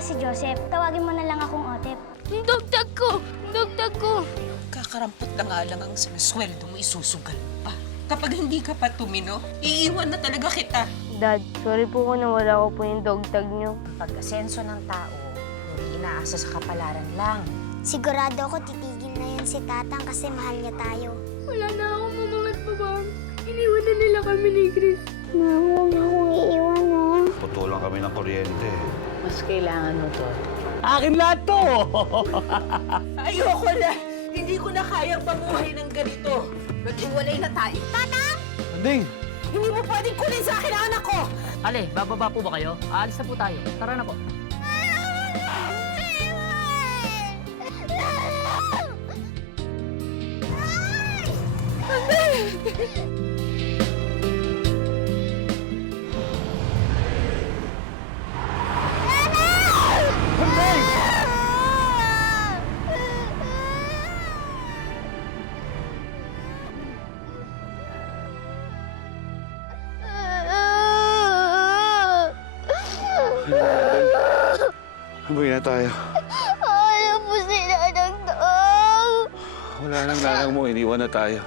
si Joseph. Tawagin mo na lang akong Otep. Ang dagdag ko! Ang dagdag ko! Kakarampot na nga lang ang sinasweldo mo, isusugal mo pa. Kapag hindi ka pa tumino, iiwan na talaga kita. Dad, sorry po kung nawala ko po yung dog tag niyo. Pag-asenso ng tao, hindi inaasa sa kapalaran lang. Sigurado ako titigil na yun si Tatang kasi mahal niya tayo. Wala na akong mamangat pa ba? Iniwan na nila kami ni Chris. Huwag akong iiwan na. Putulan kami ng kuryente. Mas kailangan mo to. Akin lahat to! Ayoko na! Hindi ko na kayang mamuhay ng ganito. Maghiwalay na tayo. Anding! Hindi mo pwedeng kunin sa akin ang anak ko! Ale, bababa po ba kayo? Aalis na po tayo. Tara na po. Umuwi na tayo. Ayaw po sila ng tao. Wala nang nanang mo, iniwan na tayo.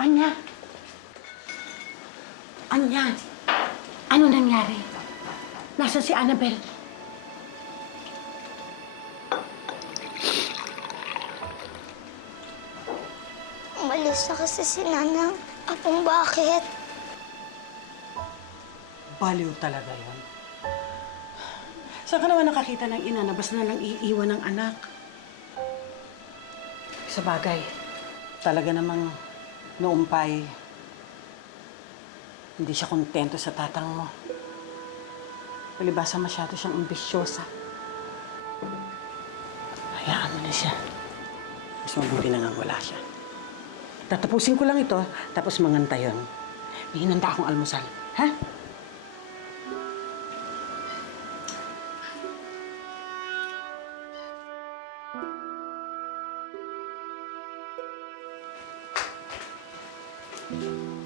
Anya? Anya? Ano nangyari? Nasaan si Annabel? Umalis na kasi si Nanang. Apong bakit? Baliw talaga yan. Saan ka naman nakakita ng ina na basta na lang iiwan ng anak? Sa bagay, talaga namang noompay. Hindi siya kontento sa tatang mo. Palibasa masyado siyang ambisyosa. Hayaan mo na siya. Mas mabuti na nga wala siya. Tatapusin ko lang ito, tapos manganta yun. May hinanda akong almusal. Ha?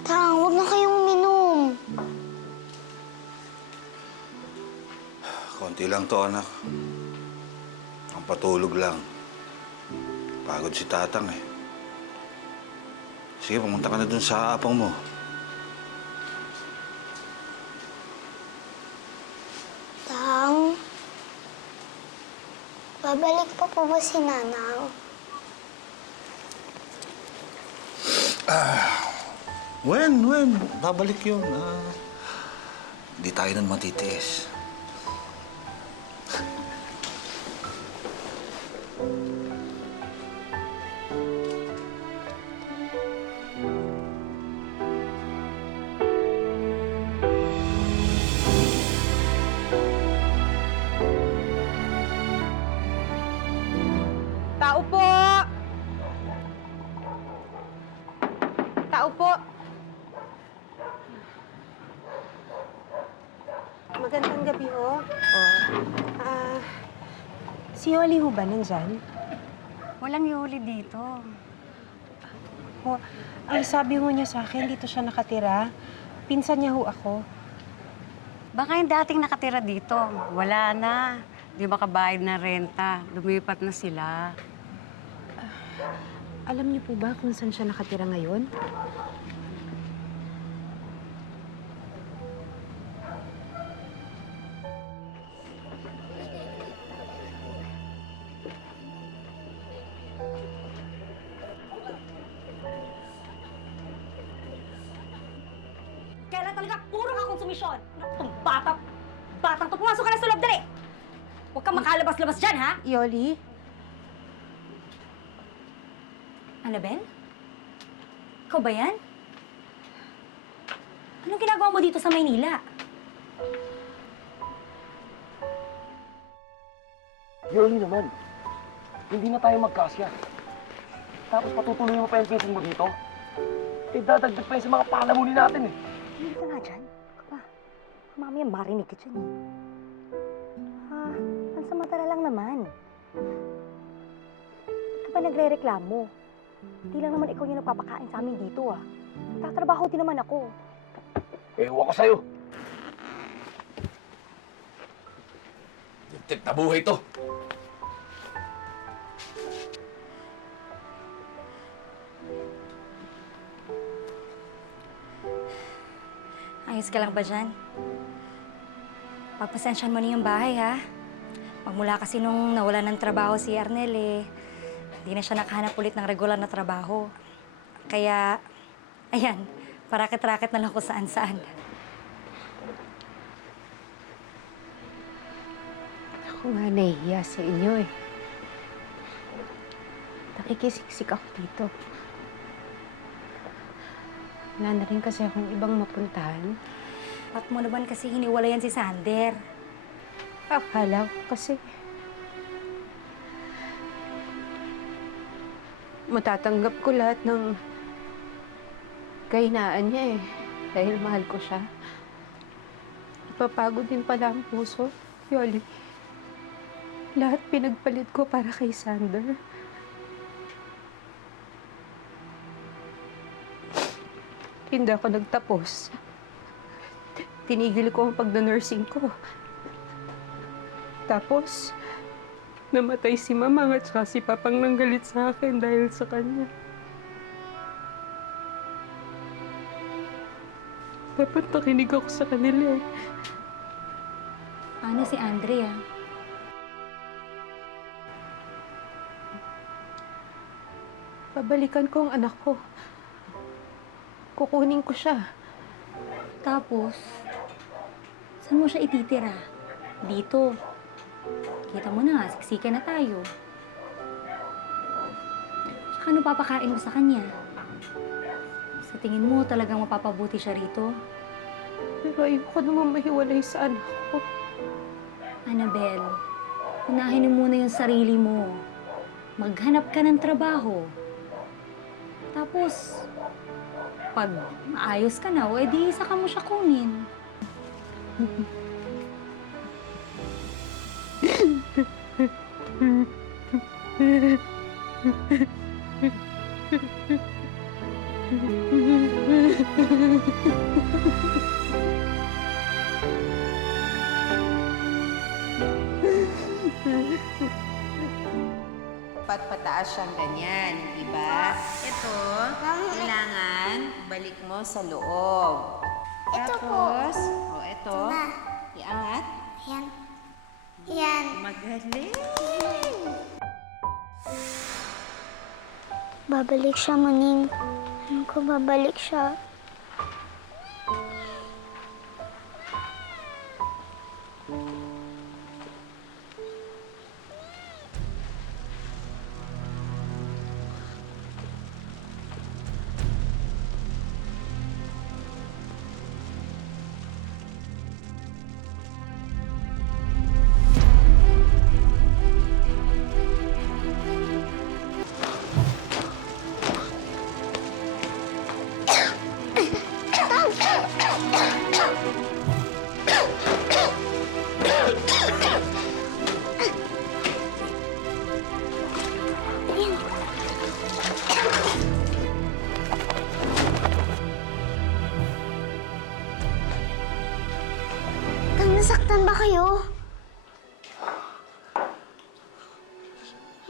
Tang, huwag na kayong uminom. Konti lang to, anak. Ang patulog lang. Pagod si tatang eh. Sige, pumunta ka na dun sa apang mo. Tang, babalik pa po ba si Nanang? When? Babalik yun. Hindi tayo nun matitiis. Tao po! Tao po! Magandang gabi ho. Si Yoli ho ba nandyan? Walang Yoli dito. Ho, ang sabi ho niya sa akin, dito siya nakatira. Pinsan niya ho ako. Baka yung dating nakatira dito. Wala na. Di makabayad na renta. Lumipat na sila. Alam niyo po ba kung saan siya nakatira ngayon? Kailan talaga puro ka konsumisyon? Itong batang to, pumasok ka na sa loob, dali! Huwag kang makalabas-labas dyan, ha? Yoli? Annabel? Ikaw ba yan? Anong ginagawa mo dito sa Maynila? Yoli naman. Hindi na tayo magkasya. Tapos patutuloy mo pa yung pinsan mo dito. Eh, dadagdag pa yun sa mga palamunin natin eh. Hindi ka nga dyan. Ka ba? Mamaya marinig ka dyan, eh. Pansamantala lang naman. Ba't ka pa nagre-reklamo? Hindi lang naman ikaw yung nagpapakain sa amin dito, ah. Nagtatrabaho din naman ako. Ewan ko sa'yo. Tip na buhay to. Ayos ka lang ba dyan? Pagpasensyahan mo na yung bahay, ha? Magmula kasi nung nawala ng trabaho si Arnel, hindi na siya nakahanap ulit ng regular na trabaho. Kaya, ayan, parakit-rakit na lang kung saan-saan. Ako nga nahihiya sa inyo eh. Nakikisiksik ako dito. Wala na rin kasi akong ibang mapuntahan. Ba't mo naman kasi hiniwalayan si Sander? Akala ko kasi matatanggap ko lahat ng kahinaan niya eh. Dahil mahal ko siya. Ipapagod din pala ang puso, Yoli. Lahat pinagpalit ko para kay Sander. Hindi ako nagtapos. Tinigil ko ang pagda-nursing ko. Tapos, namatay si Mamang at saka si Papang nanggalit sa akin dahil sa kanya. Dapat nakinig ako sa kanila eh. Paano si Andrea? Babalikan ko ang anak ko. Kukunin ko siya. Tapos, saan mo siya ititira? Dito. Kita mo na, siksikan na tayo. Saka ano papakain mo sa kanya? Sa tingin mo, talagang mapapabuti siya rito? Pero ayoko naman mahiwalay sa anak ko. Annabel, unahin mo muna yung sarili mo. Maghanap ka ng trabaho. Tapos, pag maayos ka na, o edi saka mo siya kunin. Pataas siyang ganyan, di ba? Ito, kailangan balik mo sa loob. Ito po. Tapos, ito, Ma. iangat. Yan. Yan. Magaling! Babalik siya, Muning. Ano ko babalik siya?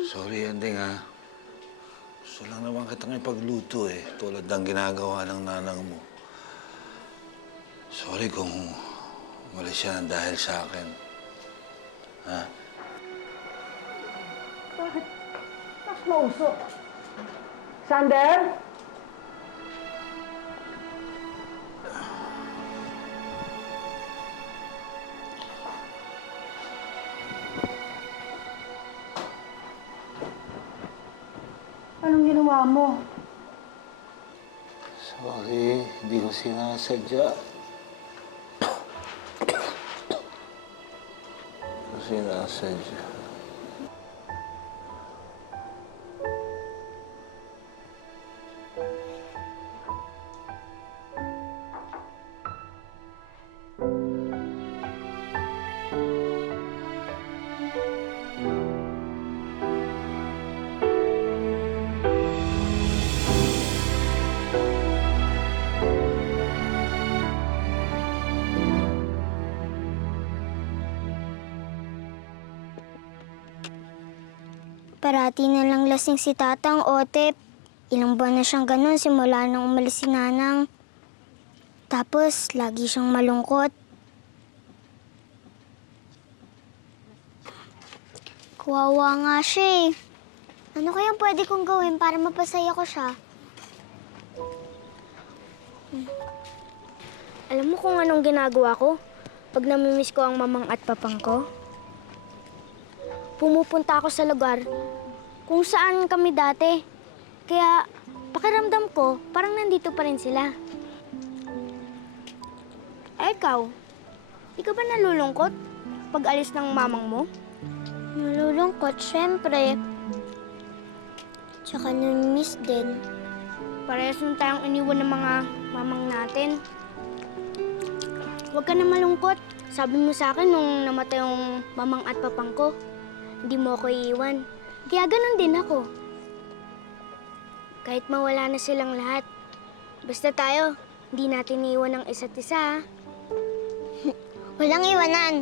Sorry, Andeng, ha. Gusto lang naman kitang ipagluto, eh. Tulad ng ginagawa ng nanang mo. Sorry kung umalis siya ng dahil sa akin. Ha? Bakit? Mas mauso. Sander? Anong ginawa mo? Sorry, hindi ko sinasadya. Hindi ko sinasadya. Parati na lang lasing si Tatang, Otep. Ilang buwan na siyang ganun simula nang umalis si Nanang. Tapos, lagi siyang malungkot. Kawawa nga siya eh. Ano kayang pwede kong gawin para mapasaya ko siya? Alam mo kung anong ginagawa ko pag namimiss ko ang mamang at papang ko? Pumupunta ako sa lugar kung saan kami dati. Kaya pakiramdam ko, parang nandito pa rin sila. Ikaw, di ka ba nalulungkot pag alis ng mamang mo? Nalulungkot, syempre. Tsaka namimiss din. Parehas na tayong iniwan ng mga mamang natin. Huwag ka na malungkot. Sabi mo sa akin nung namatay yung mamang at papang ko, hindi mo ako iiwan. Kaya ganun din ako. Kahit mawala na silang lahat, basta tayo, hindi natin iiwan ang isa't isa, ha? Walang iwanan.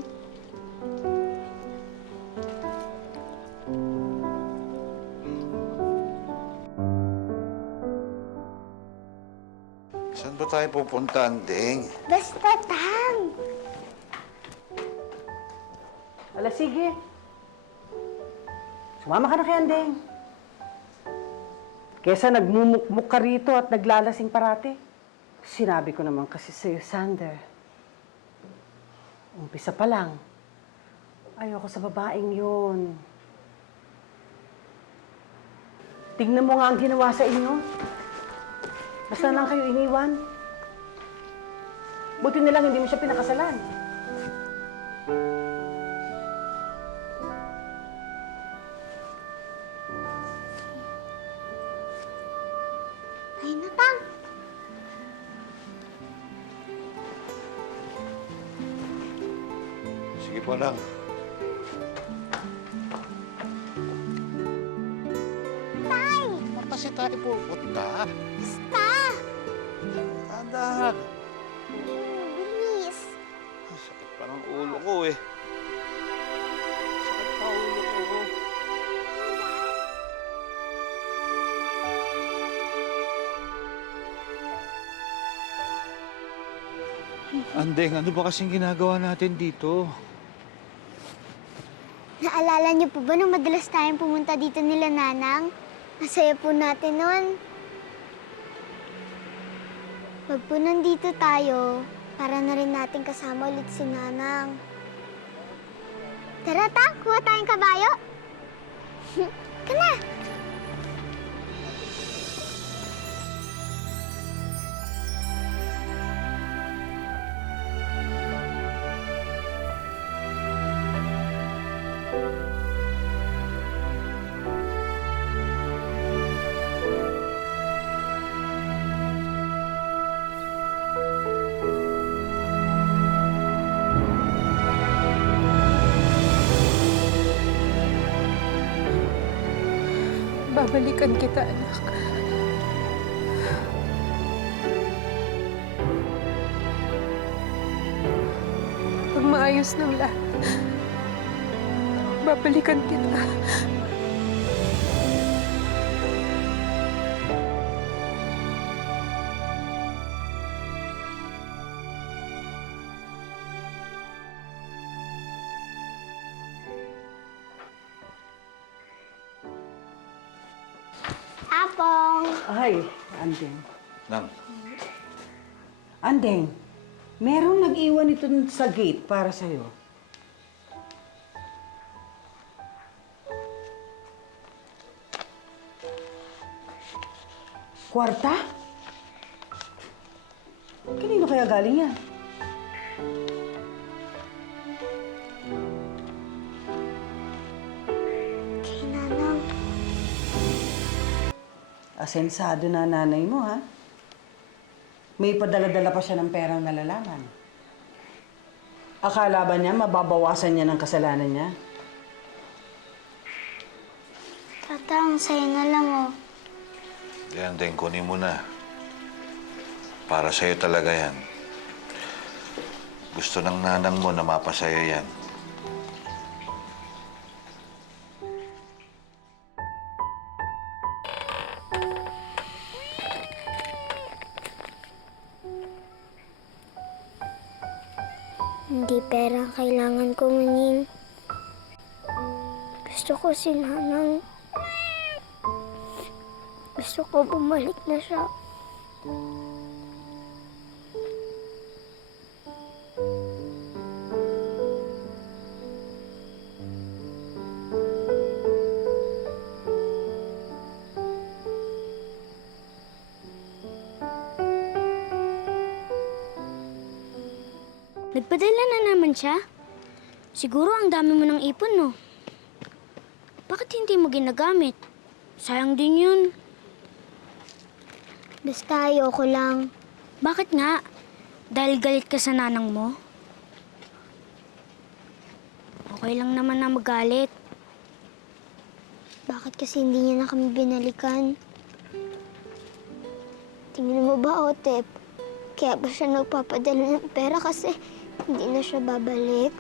Saan ba tayo pupunta, Andeng? Basta, Tang. Ala, sige. Sumama ka na kay Andeng. Kesa nagmumukmuk ka rito at naglalasing parati. Sinabi ko naman kasi sa'yo, Sander. Umpisa pa lang. Ayoko sa babaeng yun. Tignan mo nga ang ginawa sa inyo. Basta lang kayo iniwan. Buti na lang hindi mo siya pinakasalan. Ay, Natang. Sige pa lang. Tay! Saan kasi tayo pupunta? Basta! Dahan. Bilis. Sakit pa ng ulo ko, eh. Sakit pa ulo ko. Andeng, ano ba kasing ginagawa natin dito? Naalala niyo po ba nung madalas tayong pumunta dito nila, Nanang? Masaya po natin nun. Wag po nandito tayo para na rin natin kasama ulit si Nanang. Tara, Ta, kuha tayong kabayo. Kana! Babalikan kita, anak. Pag maayos ng lahat, babalikan kita. Pong! Ay, Andeng. Nang, Andeng, merong nag-iwan ito sa gate para sa'yo. Kwarta? Kanino kaya galing yan? Kay Nanang. Asensado na nanay mo, ha? May padala-dala pa siya ng perang nalalaman. Akala ba niya mababawasan niya ng kasalanan niya? Tatang, sa'yo na lang, oh. yan din, kunin mo na. Para sa'yo talaga yan. Gusto ng nanang mo na mapasaya yan. Hindi pera ang kailangan ko, Muning. Gusto ko si Nanang. Gusto ko bumalik na siya. Nagpadala na naman siya. Siguro ang dami mo ng ipon, no? Bakit hindi mo ginagamit? Sayang din yun. Basta ayoko lang. Bakit nga? Dahil galit ka sa nanang mo? Okay lang naman na magalit. Bakit kasi hindi niya na kami binalikan? Tingin mo ba, Otep? Kaya ba siya nagpapadala ng pera kasi hindi na siya babalik?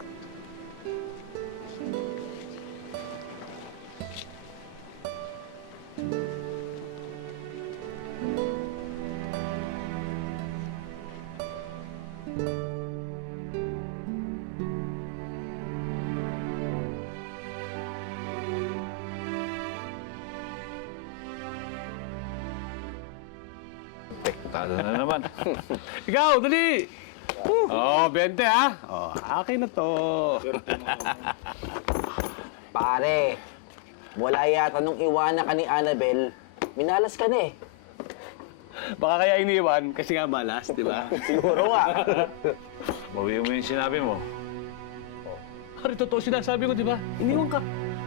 Talo na naman. Ikaw, dali! Oh, 20 ha? Oh, akin na to. Pare, wala yata nung iwanan ka ni Annabel, minalas ka na eh. Baka kaya iniwan kasi nga malas, di ba? Siguro nga. Bawiin mo yung sinabi mo. Hari, totoo sinasabi ko, di ba? Iniwan ka.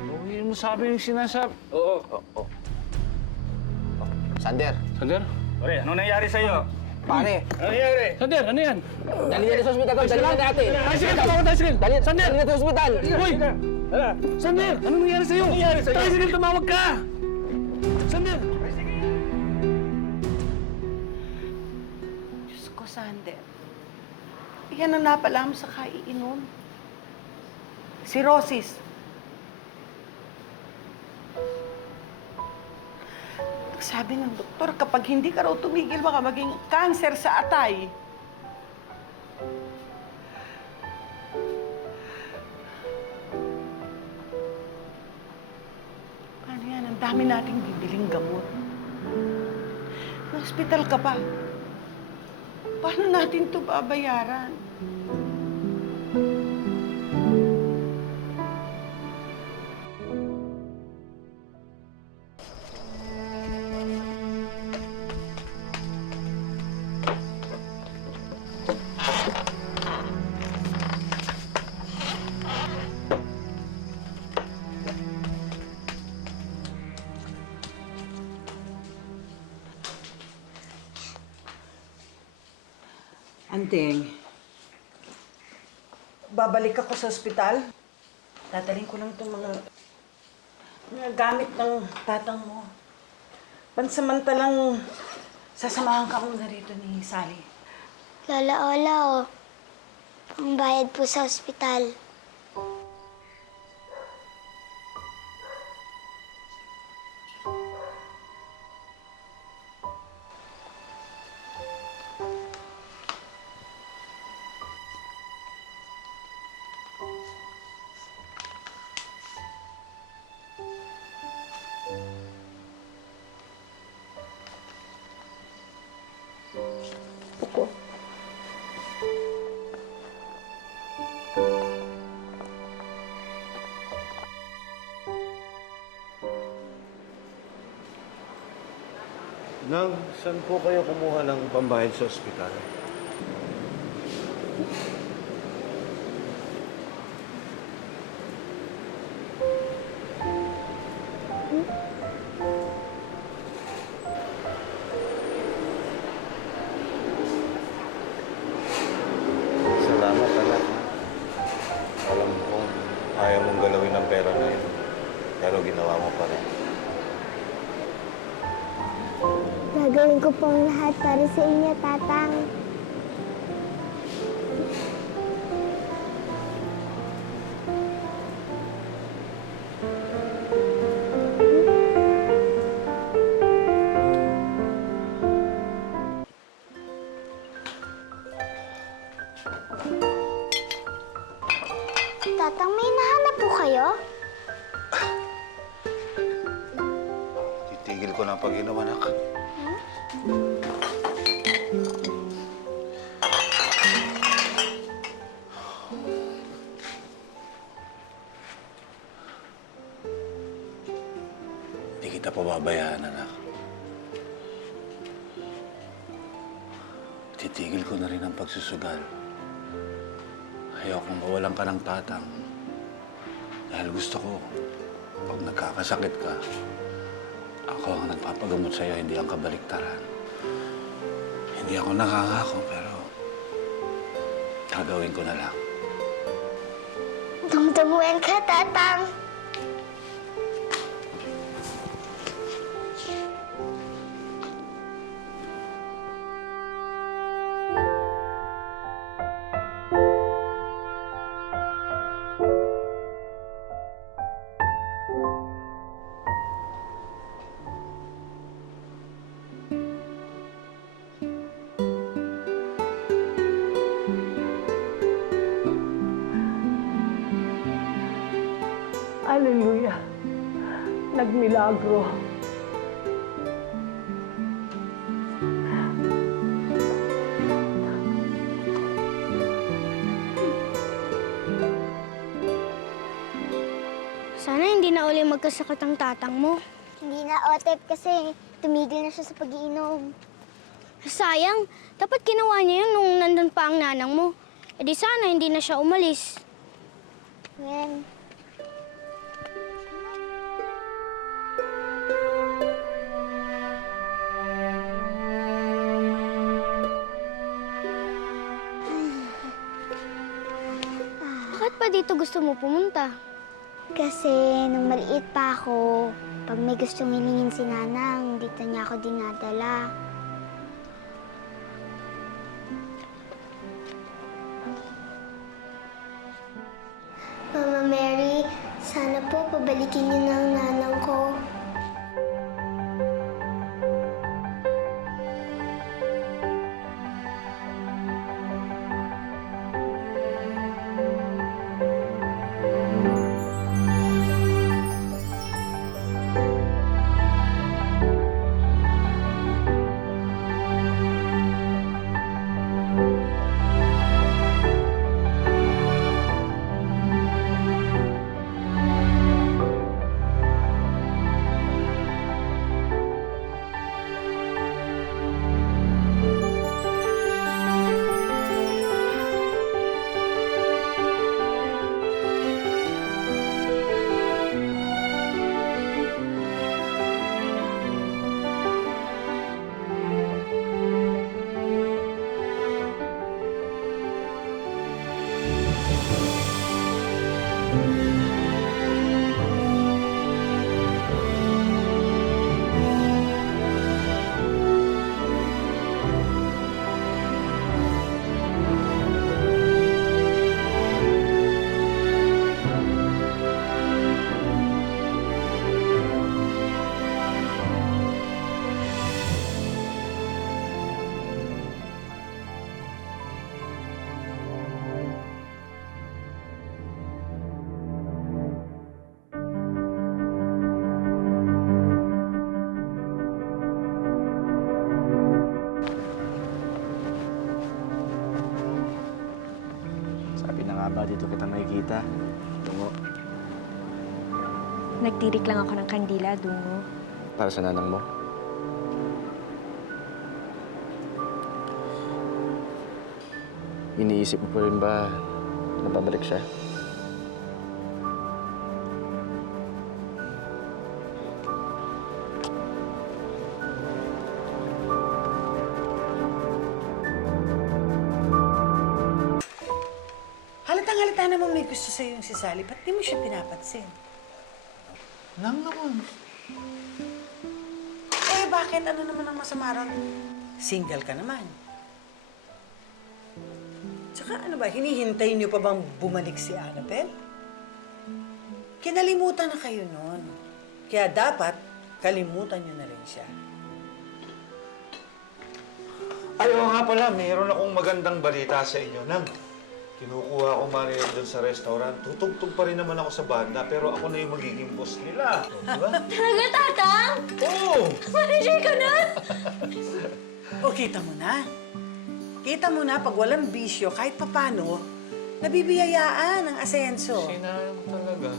Bawiin mo sabi yung sinasabi. Oo. Sander, Sander? Pare, ano nangyari sa'yo? pare, Ano nangyari? Sander, ano yan? dali na sa ospital to, dali na natin. Tricycle, tumawag ng tricycle! Dali, Sander! dali na sa ospital. Uy! Sander! Anong nangyari sa'yo? Anong nangyari sa'yo? Tricycle, tumawag ka! Sander! Diyos ko, Sander. Yan ang napala mo sa kaiinom. Cirrhosis. Sabi ng doktor, kapag hindi ka raw tumigil, baka maging cancer sa atay. Paano yan? Ang dami nating bibiling gamot. Sa ospital ka pa. Paano natin ito babayaran? Anteng, babalik ako sa ospital. Dadaling ko lang itong mga gamit ng tatang mo. Pansamantalang sasamahan ka muna rito ni Sally. Lola Ola, oh. Pangbayad po sa ospital. ko. Nang, saan po kayo kumuha ng pambayad sa ospital? Salamat, anak. Alam kong ayaw mong galawin ang pera na yun. Pero ginawa mo pa rin. Gagawin ko po ang lahat para sa inyo, Tatang. Tatang, may nahanap po kayo? Titigil ko na ang pag-inom, anak. Hindi kita pababayaan, anak. Titigil ko na rin ang pagsusugal. Ayokong mawalan ka ng tatang. Dahil gusto ko, pag nagkakasakit ka, ako ang nagpapagamot sa'yo, hindi ang kabaliktaran. Hindi ako nakangako, pero gagawin ko na lang. Dumdumuin ka, Tatang. Hallelujah. Nagmilagro. Sana hindi na uli magkasakit ang tatang mo. Hindi na, Otep, kasi tumigil na siya sa pag-iinom. Sayang, dapat ginawa niya yun nung nandun pa ang nanang mo. E di sana hindi na siya umalis. Yan. Bakit pa dito gusto mo pumunta? Kasi nung maliit pa ako, pag may gustong hilingin si Nanang, dito niya ako dinadala. Mama Mary, sana po pabalikin niyo na ang nanang ko. ba dito kita makikita? Tungo. Nagtirik lang ako ng kandila, Dungo. Para sa nanang mo? Iniisip mo pa rin ba na babalik siya? Halatang-halata namang may gusto sa'yo yung si Sally. Ba't di mo siya pinapansin? Nang naman. Eh, bakit? Ano naman ang masama ron? Single ka naman. Tsaka ano ba, hinihintay niyo pa bang bumalik si Annabelle? Kinalimutan na kayo noon. Kaya dapat, kalimutan niyo na rin siya. Ayaw nga pala, mayroon akong magandang balita sa inyo, Nang. Kinukuha ko manager doon sa restaurant. Tutugtog pa rin naman ako sa banda, pero ako na yung magiging boss nila. Diba? Talaga, Tatang? Oo! Manager ka na? O, kita mo na. Kita mo na, pag walang bisyo, kahit papano, nabibiyayaan ang asenso. Sinaya mo talaga.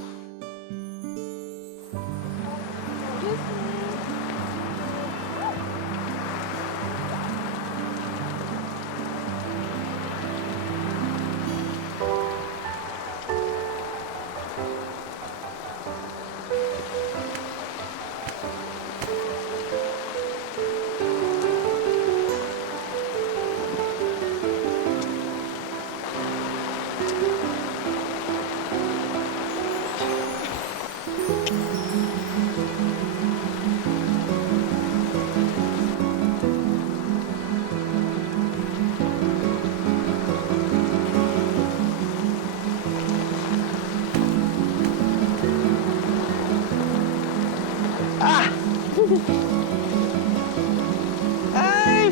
Ay!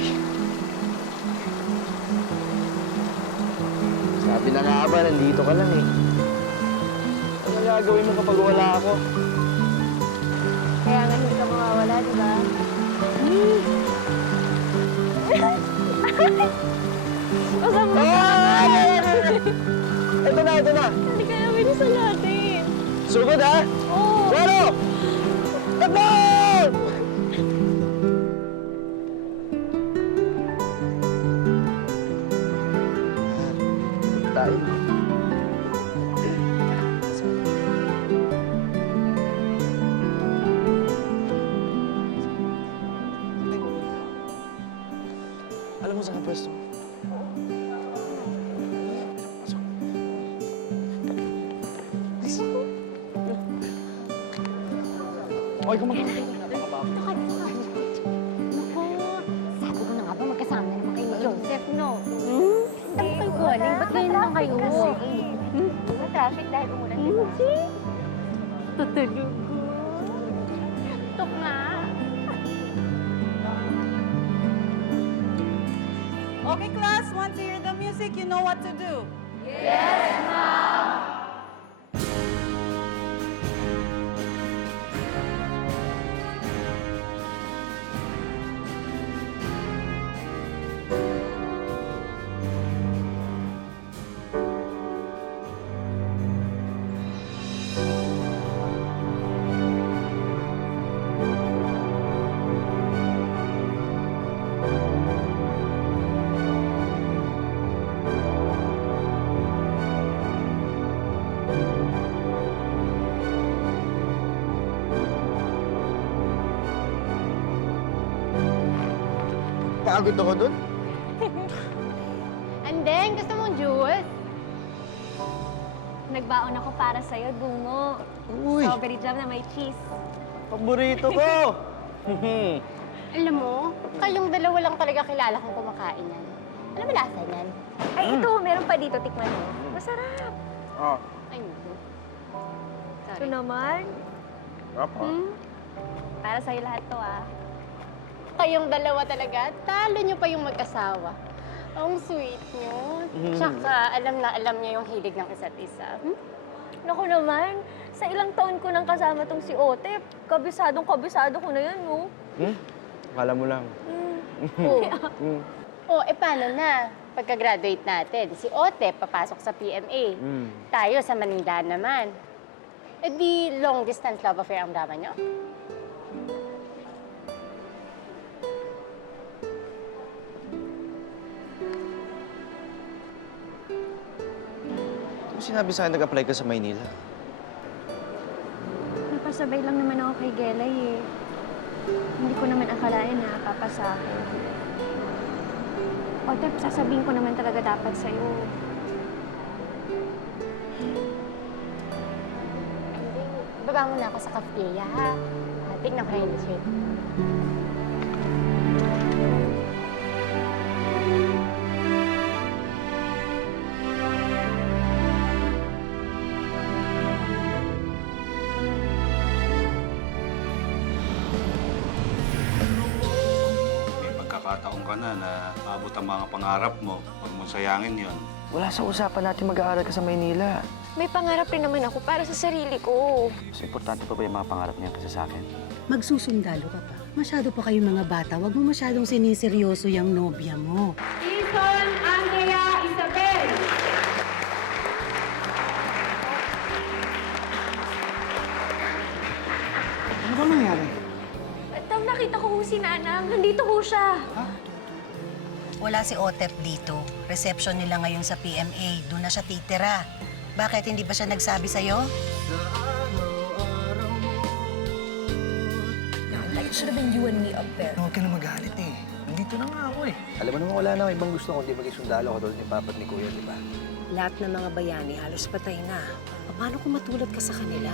Sabi na nga ba, nandito ka lang eh. Ano gagawin mo kapag wala ako? Kaya nga hindi ka mawawala, di ba? Kasama Ito na, ito na! Hindi kaya bilisan natin. Sugod ha? Oo. Pero! Takbo! Tayo. Alam mo saan ang pwesto? Okay, kumakain. Sabi ko na nga ba magkasama naman kayo ni Joseph, no? Saan kayo galing? Ba't ngayon naman kayo? Traffic dahil umulan, di ba? Tutulog. Tok nga. Okay, class, once you hear the music, you know what to do. Pagod ako dun. And then, gusto mong juice? Nagbaon ako para sa'yo, Dungo. Uy, Strawberry jam na may cheese. paborito ko! Alam mo, kayong dalawa lang talaga kilala kong kumakain yan. Alam mo lasa yan? Ay, ito, meron pa dito, tikman mo. Masarap. Oh, Ay, sorry. Ito naman. apa? Para sa'yo lahat to, ah. Kayong dalawa talaga, talo nyo pa yung mag-asawa. Ang sweet nyo. Tsaka, alam na alam niya yung hilig ng isa't isa. Naku naman, sa ilang taon ko nang kasama tong si Otep, kabisado ko na yan, no? Akala mo lang. Oh. Oh, paano na? Pagka-graduate natin, si Ote papasok sa PMA. Tayo sa Manila naman. E di long distance love affair ang drama nyo? Sinabi sa akin nag-apply ka sa Maynila. Napasabay lang naman ako kay Gelay eh. Hindi ko naman akalain na papasa akin. Otep, sasabihin ko naman talaga dapat sa'yo. Baba muna ako sa cafeteria, ha? Tignan ko na yung dessert. May pagkakataon ka na abot ang mga pangarap mo. Huwag mong sayangin yon. Wala sa usapan natin mag-aaral ka sa Maynila. May pangarap rin naman ako para sa sarili ko. Mas importante pa ba yung mga pangarap niya kasi sa akin? Magsusundalo ka pa. Masyado pa kayong mga bata. Huwag mo masyadong siniseryoso yung nobya mo. Jason Andrea Isabel! Ano ba nangyari? Nakita ko si Nanang. Nandito ho siya. Wala si Otep dito. Reception nila ngayon sa PMA. Doon na siya titira. Bakit hindi ba siya nagsabi sa'yo? It should have been you and me up there. Huwag ka na magalit eh. Nandito na nga ako eh. Alam mo naman wala na ibang gusto kundi maging sundalo katulad ni Papa at ni Kuya, di ba? Lahat ng mga bayani halos patay na. Paano kung matulad ka sa kanila?